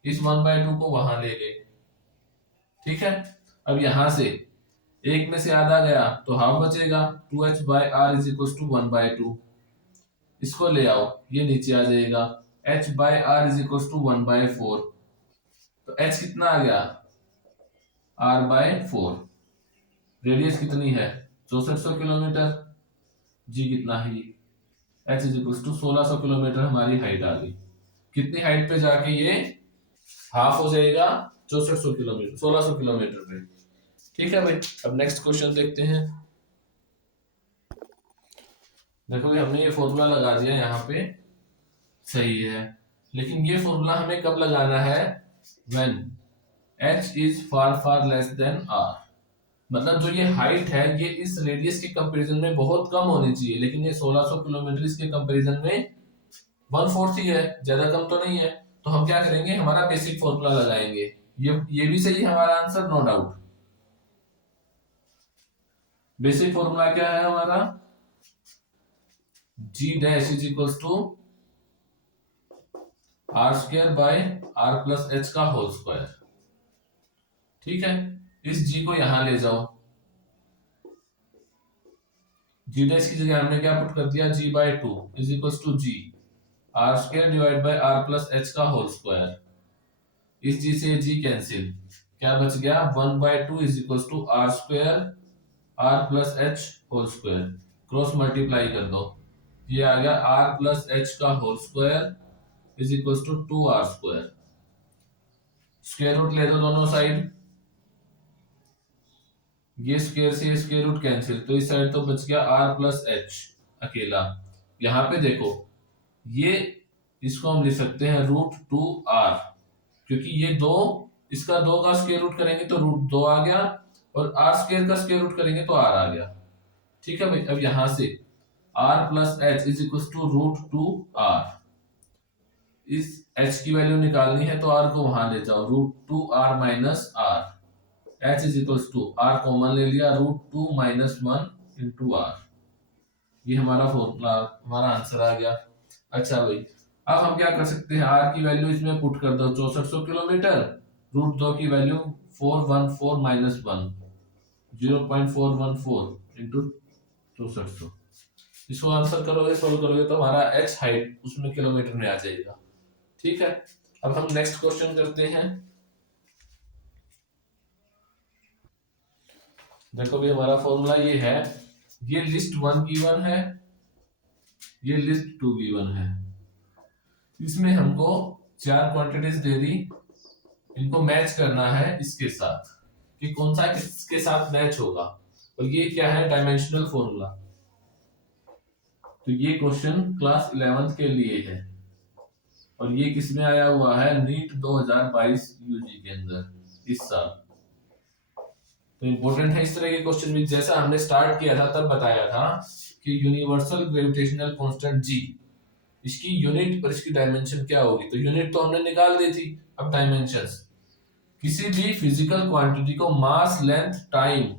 इस 1/2 को वहां ले गए, ठीक है। अब यहां से एक में से आधा गया तो हाफ बचेगा, 2h by r is equal to 1/2, इसको ले आओ ये नीचे आ जाएगा, h by r is equal to 1/4, तो h कितना आ गया r/4, रेडियस कितनी है 6400 किलोमीटर, जी कितना है h is equal to 1600 kilometre हमारी हाइट आ गई। कितनी हाइट पे जाके ये हाफ हो जाएगा 6400 किलोमीटर, 1600 किलोमीटर पे, ठीक है भाई। अब नेक्स्ट क्वेश्चन देखते हैं। देखो हमने ये फॉर्मूला लगा दिया यहाँ पे, सही है, लेकिन ये फॉर्मूला हमें कब लगाना है, when h is far far less then r, मतलब जो ये हाइट है ये इस रेडियस के कंपैरिजन में बहुत कम होनी चाहिए, लेकिन ये 1600 किलोमीटर के कंपैरिजन में 1/4 ही है, ज्यादा कम तो नहीं है। तो हम क्या करेंगे, हमारा बेसिक फॉर्मूला लगाएंगे, ये भी सही है हमारा answer, no doubt. Basic formula क्या है हमारा, g dash is equal to r square by r plus h का होल स्क्वायर, ठीक है। इस जी को यहां ले जाओ, जी डैश की जगह हमने क्या पुट कर दिया, g by 2 is equal to g r square divide by r plus h का होल स्क्वायर, इस जी से जी कैंसिल, क्या बच गया 1/2 is equal to r square r plus h whole square, cross multiply कर दो, ये आ गया आर प्लस एच का whole square is equal to 2r square, square root ले दो दोनों साइड, ये स्क्वायर से स्क्वायर रूट कैंसिल, तो इस साइड तो बच गया r प्लस एच अकेला। यहाँ पे देखो ये, इसको हम लिख सकते हैं √2r, क्योंकि ये दो, इसका 2 का स्क्वायर रूट करेंगे तो √2 आ गया, और r स्क्वायर का स्क्वायर रूट करेंगे तो r आ गया, ठीक है भाई। अब यहां से r plus h is equal to √2r, इस h की वैल्यू निकालनी है तो r को वहां ले जाओ, √2r माइनस r, h is equal to r common ले लिया, √2 माइनस 1 इंटू r, ये हमारा फॉर्मूला, हमारा आंसर आ गया। अच्छा भाई अब हम क्या कर सकते हैं, r की वैल्यू इसमें पुट कर दो 6400 किलोमीटर, √2 की वैल्यू 414 माइनस 1 0.414 इंटू 6400, इसको आंसर करोगे, सोल्व करोगे तो हमारा h हाइट उसमें किलोमीटर में आ जाएगा, ठीक है। अब हम नेक्स्ट क्वेश्चन करते हैं। देखो भी हमारा फॉर्मूला ये है, ये लिस्ट 1 गिवन है, ये लिस्ट 2 गिवन है, इसमें हमको 4 क्वांटिटीज दे दी, इनको मैच करना है इसके साथ, कि कौन सा किसके साथ मैच होगा, और ये क्या है डायमेंशनल फॉर्मूला। तो ये क्वेश्चन क्लास 11th के लिए है, और ये किसमें आया हुआ है, नीट 2022 यूजी के अंदर इस साल। तो इंपॉर्टेंट है इस तरह के क्वेश्चन भी, जैसा हमने स्टार्ट किया था तब बताया था कि यूनिवर्सल ग्रेविटेशनल कांस्टेंट जी, इसकी यूनिट और इसकी डायमेंशन क्या होगी, तो यूनिट तो हमने निकाल दी थी, अब डायमेंशंस, किसी भी फिजिकल क्वांटिटी को मास लेंथ टाइम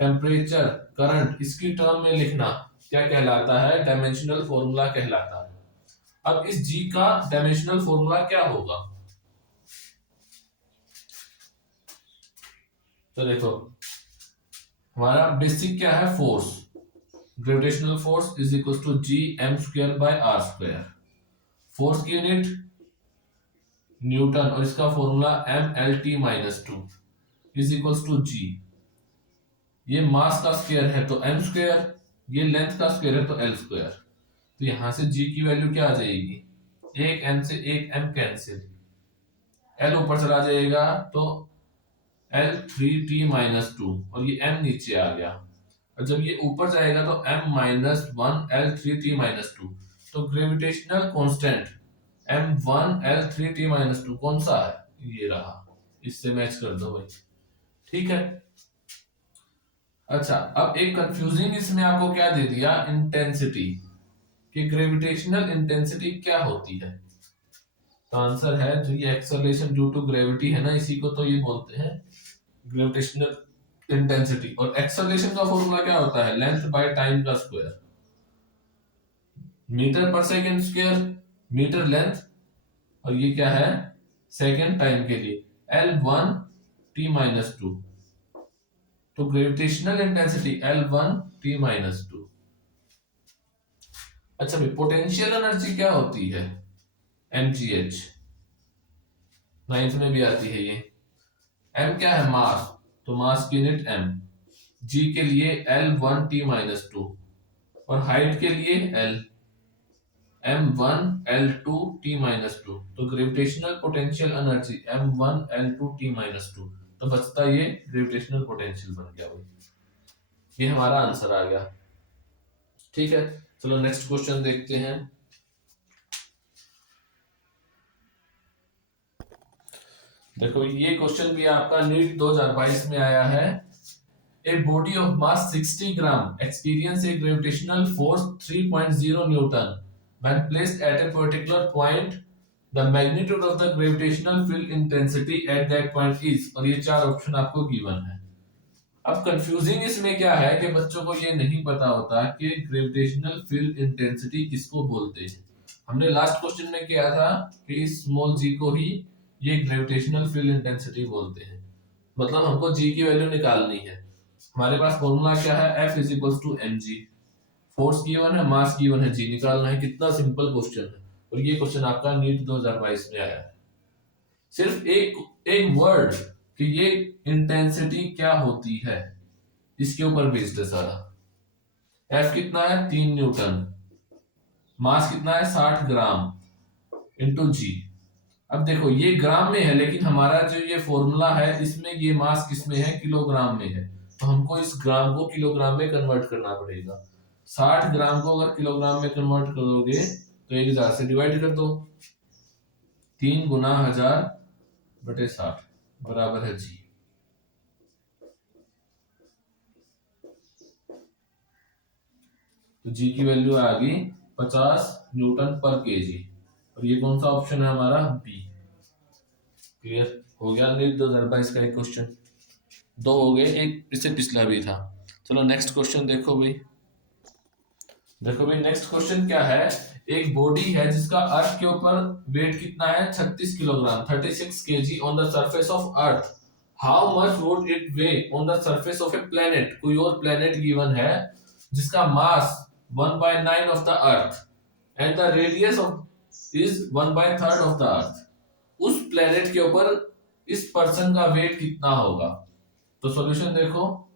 टेम्परेचर करंट इसकी टर्म में लिखना क्या कहलाता है, डायमेंशनल फॉर्मूला कहलाता है। अब इस जी का डायमेंशनल फॉर्मूला क्या होगा, तो देखो हमारा बेसिक क्या है, force, gravitational force is equal to g m square by are square, force की यूनिट न्यूटन, और इसका formula m l t minus 2 is equal to g, ये मास का स्क्वायर है तो m स्क्वायर, ये लेंथ का स्क्वायर है तो l स्क्वायर। तो यहां से g की वैल्यू क्या आ जाएगी, एक m से एक m कैंसिल, l ऊपर चला जाएगा तो l3t-2 और ये m नीचे आ गया, और जब ये ऊपर जाएगा तो m-1 l3t-2। तो ग्रेविटेशनल कांस्टेंट m1 l3t-2 कौन सा है, ये रहा, इससे मैच कर दो भाई, ठीक है। अच्छा, अब एक कंफ्यूजिंग इसमें आपको क्या दे दिया, इंटेंसिटी, कि ग्रेविटेशनल इंटेंसिटी क्या होती है। तो आंसर है जो ये एक्सेलरेशन ड्यू टू ग्रेविटी है ना, इसी को तो ये बोलते हैं ग्रेविटेशनल इंटेंसिटी। और एक्सेलरेशन का फॉर्मूला क्या होता है, लेंथ बाय टाइम का स्क्वायर, मीटर पर सेकंड स्क्वायर, मीटर लेंथ, और ये क्या है, सेकंड टाइम के लिए, l1t-2। तो ग्रेविटेशनल इंटेंसिटी l1t-2। अच्छा भाई, पोटेंशियल एनर्जी क्या होती है, mgh, 9th में भी आती है ये। m क्या है, मास, तो मास की यूनिट m, g के लिए l1t-2, और हाइट के लिए l, m1l2t-2। तो ग्रेविटेशनल पोटेंशियल एनर्जी m1l2t-2। तो बचता ये ग्रेविटेशनल पोटेंशियल बन गया भाई, ये हमारा आंसर आ गया, ठीक है। चलो नेक्स्ट क्वेश्चन देखते हैं। देखो ये क्वेश्चन भी आपका नीट 2022 में आया है। A body of mass 60 gram experience a gravitational force 3.0 Newton when placed at a particular point. The magnitude of the gravitational field intensity at that point is, और ये चार ऑप्शन आपको गिवन है। अब कंफ्यूजिंग इसमें क्या है कि बच्चों को ये नहीं पता होता कि ग्रेविटेशनल फील्ड इंटेंसिटी किसको बोलते हैं। हमने लास्ट क्वेश्चन में किया था कि इस स्मॉल जी को ही ये ग्रेविटेशनल फील्ड इंटेंसिटी बोलते हैं, मतलब हमको जी की वैल्यू निकालनी है। हमारे पास फॉर्मूला क्या है, F is equal to mg, force given है, मास गिवन है, जी निकालना है। कितना सिंपल क्वेश्चन है, और ये क्वेश्चन आपका नीट 2022 में आया है। सिर्फ एक वर्ड कि ये इंटेंसिटी क्या होती है, इसके ऊपर बेस्ड है सारा। F कितना है, 3 न्यूटन, मास कितना है 60 ग्राम इंटू जी। अब देखो ये ग्राम में है, लेकिन हमारा जो ये फॉर्मूला है इसमें ये मास किसमें है, किलोग्राम में है, तो हमको इस ग्राम को किलोग्राम में कन्वर्ट करना पड़ेगा। 60 ग्राम को अगर किलोग्राम में कन्वर्ट करोगे तो 1000 से डिवाइड कर दो, 3 गुना 1000 बटे 60 बराबर है जी। तो जी की वैल्यू आ गई 50 न्यूटन पर केजी, और ये कौन सा ऑप्शन है हमारा, बी। क्लियर हो गया नीट 2022 का एक क्वेश्चन, दो हो गए, एक इससे पिछला भी था। चलो नेक्स्ट क्वेश्चन देखो भाई। देखो भाई नेक्स्ट क्वेश्चन क्या है, एक बॉडी है जिसका अर्थ के ऊपर वेट कितना है, 36 kilogram, 36 KG on the surface of earth. How much would it way on the surface of a planet. कोई और प्लेनेट गिवन है जिसका मास 1/9 of the earth and the radius of is 1/3 of the earth. उस प्लेनेट के ऊपर इस पर्सन का वेट कितना होगा। तो सॉल्यूशन देखो,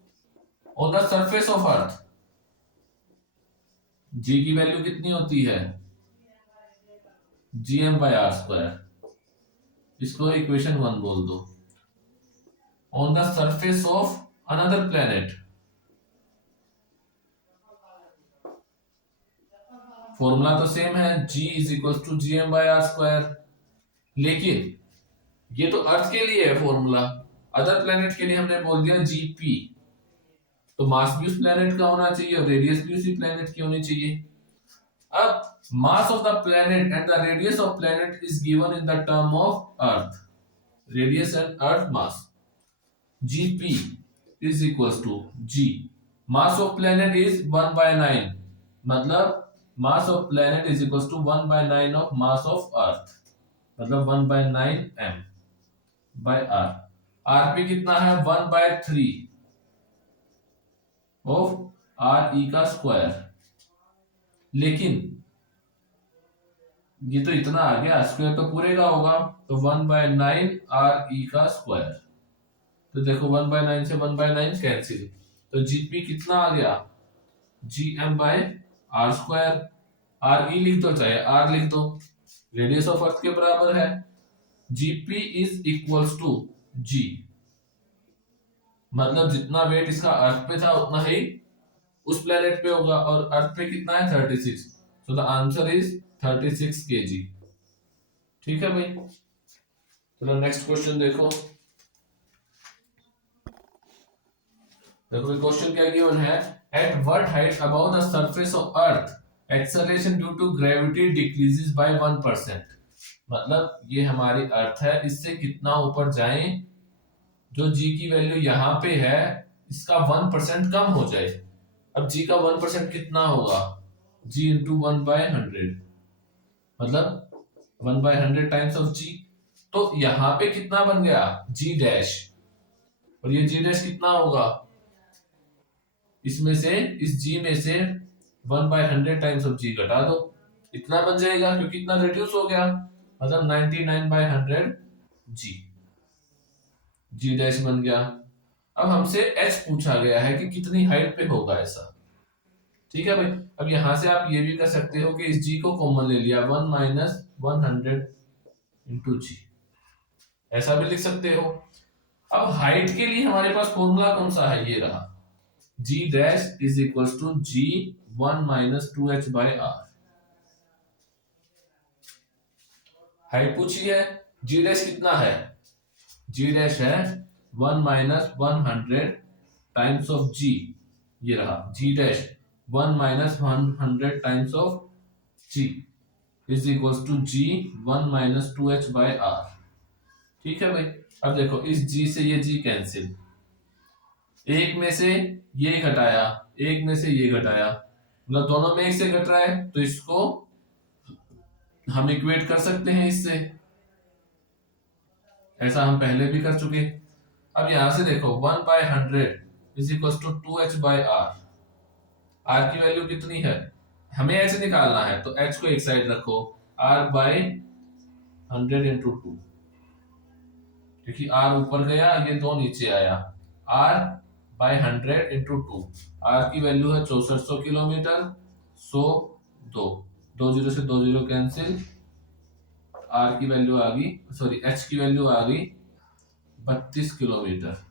on the surface of earth g की वैल्यू कितनी होती है, gm/r², इसको इक्वेशन 1 बोल दो। On the surface of another planet, formula तो सेम है, g is equal to gm/r², लेकिन ये तो अर्थ के लिए है फॉर्मूला, अदर प्लेनेट के लिए हमने बोल दिया gp। तो मास भी उस प्लेनेट का होना चाहिए और रेडियस भी उसी प्लेनेट की होनी चाहिए। अब mass of the planet and the radius of planet is given in the term of earth, radius and earth mass, gp is equals to g, mass of planet is 1/9, मतलब mass of planet is equals to 1/9 of mass of earth, मतलब 1/9 m by r। rp कितना है, 1/3 of re का स्क्वायर, लेकिन ये तो इतना आ गया, स्क्वायर तो पूरे का होगा, तो 1/9 re का स्क्वायर। तो देखो 1/9 से 1/9 कैंसिल, तो जीपी कितना आ गया, GM by are square. R e लिख दो चाहे आर लिख दो, रेडियस ऑफ अर्थ के बराबर है। जीपी इज इक्वल्स टू जी, मतलब जितना वेट इसका अर्थ पे था उतना ही उस प्लेनेट पे होगा, और अर्थ पे कितना है 36, so the answer is 36 kg। ठीक है भाई, चलो नेक्स्ट क्वेश्चन देखो। देखो क्वेश्चन क्या गिवन है, at what height above the surface of earth acceleration due to gravity decreases by 1%। मतलब ये हमारी अर्थ है, इससे कितना ऊपर जाएं जो जी की वैल्यू यहाँ पे है इसका 1% कम हो जाए। अब जी का 1% कितना होगा, जी इंटू 1/100, मतलब 1/100 टाइम्स ऑफ जी। तो यहाँ पे कितना बन गया, जी डैश, और ये जी डैश कितना होगा, इसमें से इस जी में से 1/100 टाइम्स ऑफ जी घटा दो, इतना बन जाएगा क्योंकि इतना रिड्यूस हो गया, मतलब 99/100 जी, जी डैश बन गया। अब हमसे एच पूछा गया है कि कितनी हाइट पे होगा ऐसा। ठीक है भाई, अब यहां से आप ये भी कर सकते हो कि इस जी को कॉमन ले लिया, 1 माइनस 100 इंटू जी, ऐसा भी लिख सकते हो। अब हाइट के लिए हमारे पास फॉर्मूला कौन सा है, ये रहा, g dash is equal to g 1 minus 2h by r. Height पूछी है, जी डैश कितना है, जी डैश है 1 माइनस 100 टाइम्स ऑफ जी, ये रहा g dash 1 minus 100 times of g is equal to g 1 minus 2h by r. ठीक है भाई, अब देखो इस जी से ये जी कैंसिल, एक में से ये घटाया, एक में से ये घटाया, मतलब दोनों में एक से घट रहा है, तो इसको हम इक्वेट कर सकते हैं इससे, ऐसा हम पहले भी कर चुके। अब यहां से देखो 1/100 is equal to 2h by r, r की वैल्यू कितनी है, हमें एच निकालना है, तो एच को एक साइड रखो, आर बाय 100 इंटू 2, क्योंकि आर ऊपर गया ये दो नीचे आया, आर बाय 100 इंटू 2, आर की वैल्यू है 6400 किलोमीटर, 100 दो जीरो से 2 जीरो कैंसिल, आर की वैल्यू आ गई, सॉरी एच की वैल्यू आ गई 32 किलोमीटर।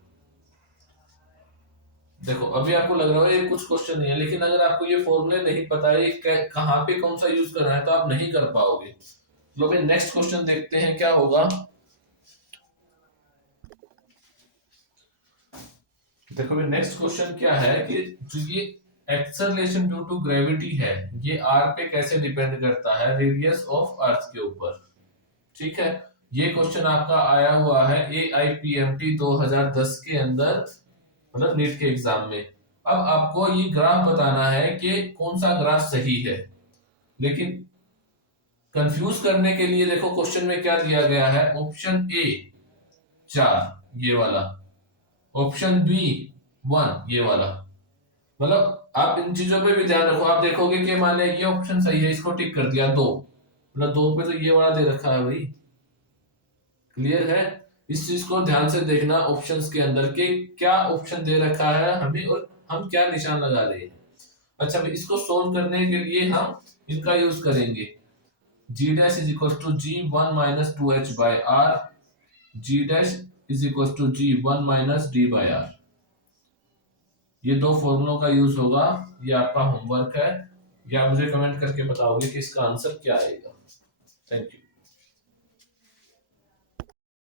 देखो अभी आपको लग रहा है ये कुछ क्वेश्चन नहीं है, लेकिन अगर आपको ये फॉर्मूले नहीं पता है कहाँ पे कौन सा यूज करना है तो आप नहीं कर पाओगे। लो भाई नेक्स्ट क्वेश्चन देखते हैं क्या होगा। देखो भाई नेक्स्ट क्वेश्चन क्या है कि जो ये एक्सेलरेशन ड्यू टू ग्रेविटी है ये आर पे कैसे डिपेंड करता है, रेडियस ऑफ अर्थ के ऊपर। ठीक है, ये क्वेश्चन आपका आया हुआ है AIPMT 2010 के अंदर, मतलब नीट के एग्जाम में। अब आपको ये ग्राफ बताना है कि कौन सा ग्राफ सही है, लेकिन कंफ्यूज करने के लिए देखो क्वेश्चन में क्या दिया गया है, ऑप्शन ए 4 ये वाला, ऑप्शन बी 1 ये वाला, मतलब आप इन चीजों पे भी ध्यान रखो। आप देखोगे कि मान लिया ये ऑप्शन सही है, इसको टिक कर दिया 2, मतलब 2 पे तो ये वाला दे रखा है भाई, क्लियर है। इस चीज को ध्यान से देखना ऑप्शंस के अंदर के क्या ऑप्शन दे रखा है हमें और हम क्या निशान लगा रहे हैं। अच्छा भाई इसको सोल्व करने के लिए हम इनका यूज करेंगे, g dash is equal to g 1 minus 2h by r, g dash is equal to g 1 minus d by r. ये दो फॉर्मूलों का यूज होगा, ये आपका होमवर्क है, या मुझे कमेंट करके बताओगे कि इसका आंसर क्या आएगा। Thank you.